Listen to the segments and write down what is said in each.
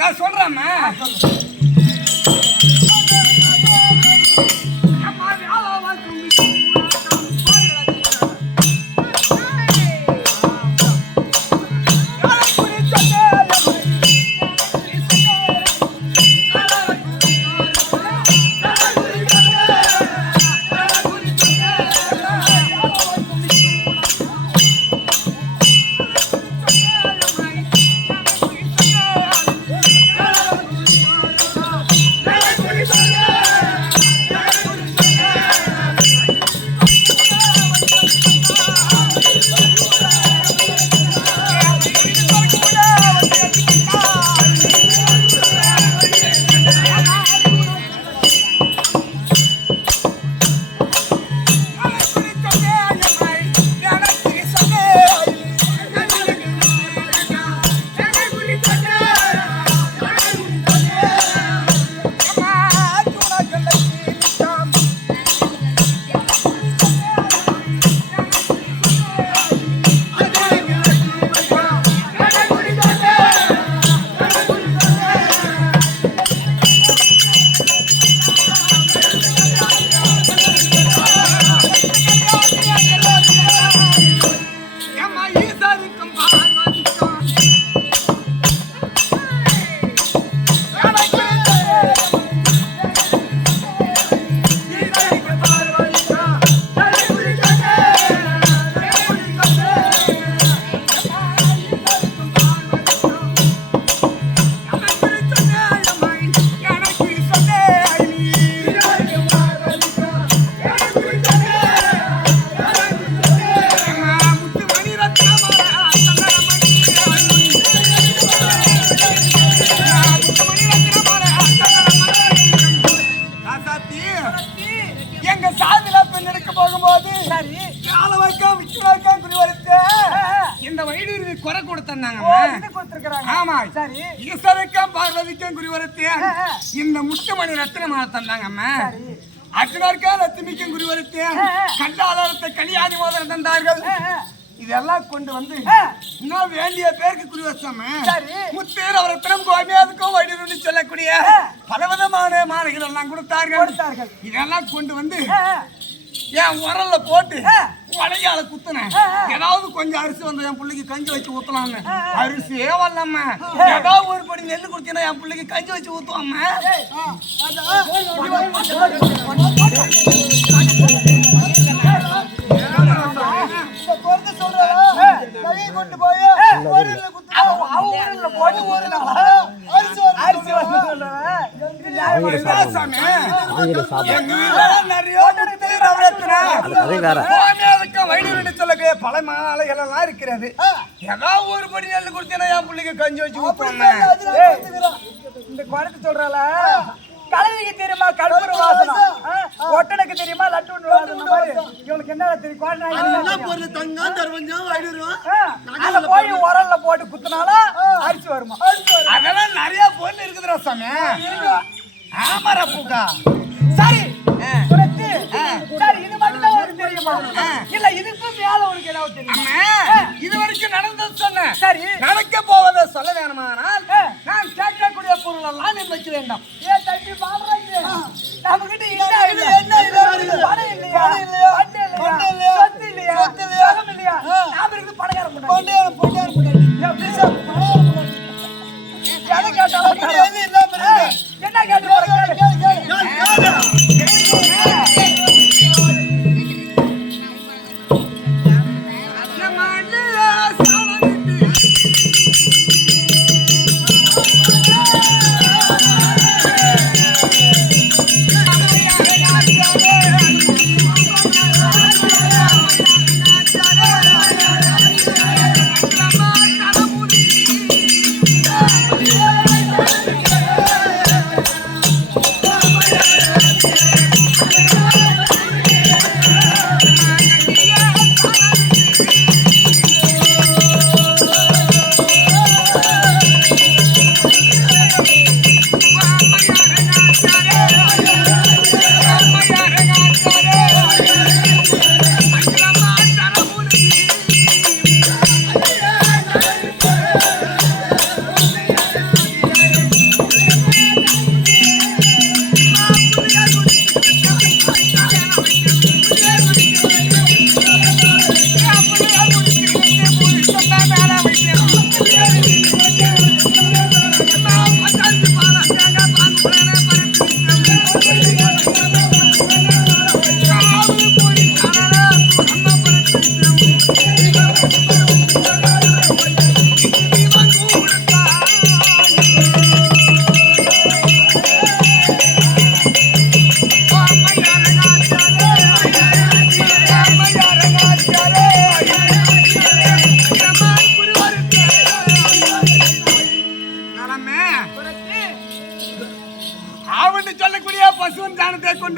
நான் சொல்றேம்மா. இந்த முத்துமணி ரத்தினமாக தந்தாங்கம்மா. அர்ஜுனருக்கா ரத்திமிக்கும் குறிவருத்து கண்ட ஆதாரத்தை கல்யாணி மோதிரம் தந்தார்கள். இதெல்லாம் கொண்டு வந்து இன்னும் வேண்டிய பேருக்கு குறி வச்சாம முத்தேர் அவரத்தினம் கோமியாதுக்கும் வடிவன்னு சொல்லக்கூடிய பலவிதமான மாலைகள் எல்லாம் கொடுத்தார்கள். இதெல்லாம் கொண்டு வந்து என் உரல்ல போட்டு வளையால குத்துனேன். ஏதாவது கொஞ்சம் அரிசி வந்து என் பிள்ளைக்கு கஞ்சி வச்சு ஊத்தலாம்னு. அரிசியே வரலாம ஏதாவது ஒரு படி நெல்லு கொடுத்தீங்கன்னா என் பிள்ளைக்கு கஞ்சி வச்சு ஊத்துவாம. கொண்டு போய் பல மாலைகள் எல்லாம் இருக்கிறது. ஏதாவது ஒரு படி நெல்லு கொடுத்தீங்கன்னா என் பிள்ளைக்கு கஞ்சி வச்சு ஊத்துவாங்க. இந்த குழந்தை சொல்றால கலவிக்கு தெரியுமா கற்பூர வாசனம், ஒட்டனுக்கு தெரியுமா லட்டு வாசனம். இவனுக்கு என்ன தெரியும்? தங்கம் தர்வஞ்சம் அத போய் உரல்ல போட்டு குத்துனாலும் அரிசி வருமா? அதெல்லாம் நிறைய பொருள் இருக்குதுடா சாமி. ஆமாரா பூக்கா. சரி சரி, இது மட்டும் தான் உனக்கு தெரியுமா? இல்ல இதுக்கு மேல உனக்கு ஏதாவது தெரியுமா? இது வரைக்கும் நடந்தது சொன்ன. சரி, நடக்க போவதை சொல்ல வேணுமானால் நான் கேட்கக்கூடிய பொருள் எல்லாம் நீ வைக்க வேண்டாம். ஏன் தம்பி பாடுறாங்க? நம்ம கிட்ட என்ன பணம் இல்லையா? சொத்து இல்லையா? சுகம் இல்லையா? நாம இருக்கு பணக்காரன் என்ன கேட்டு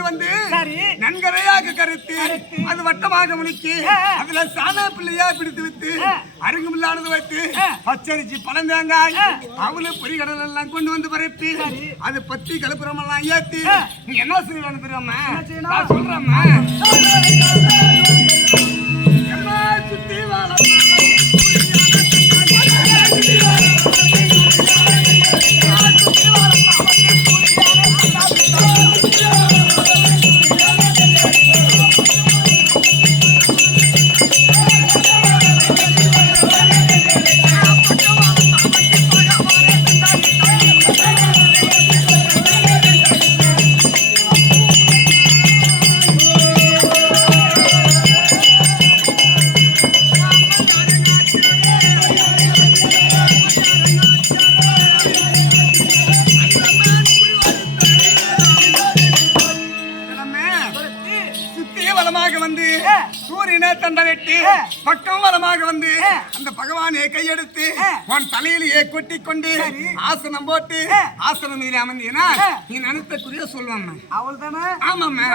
வந்து சரி நன்கரையாக கருத்து அது வட்டமாக முனிக்கு அதுல சாணா பிள்ளையா பிடித்து விட்டு அருங்குமில்லானது வைத்து பச்சரிசி பழந்தேங்காய் அவளு பொறிகடல் எல்லாம் கொண்டு வந்து பரப்பி அது பத்தி கலப்புறம் எல்லாம் ஏத்தி நீ என்ன செய்யணும் தெரியாம நான் சொல்றேம்மா சுத்தி வாழ வந்து சூரியனை தண்டனிட்டு பக்கம் வளமாக வந்து அந்த பகவானை கையெடுத்து உன் தலையிலேயே கொட்டி கொண்டு ஆசனம் போட்டு ஆசனம் மீறி அமர்ந்தீனா நீ நினைத்தக்குரிய சொல்வாங்க அவள் தானே ஆமாம்மா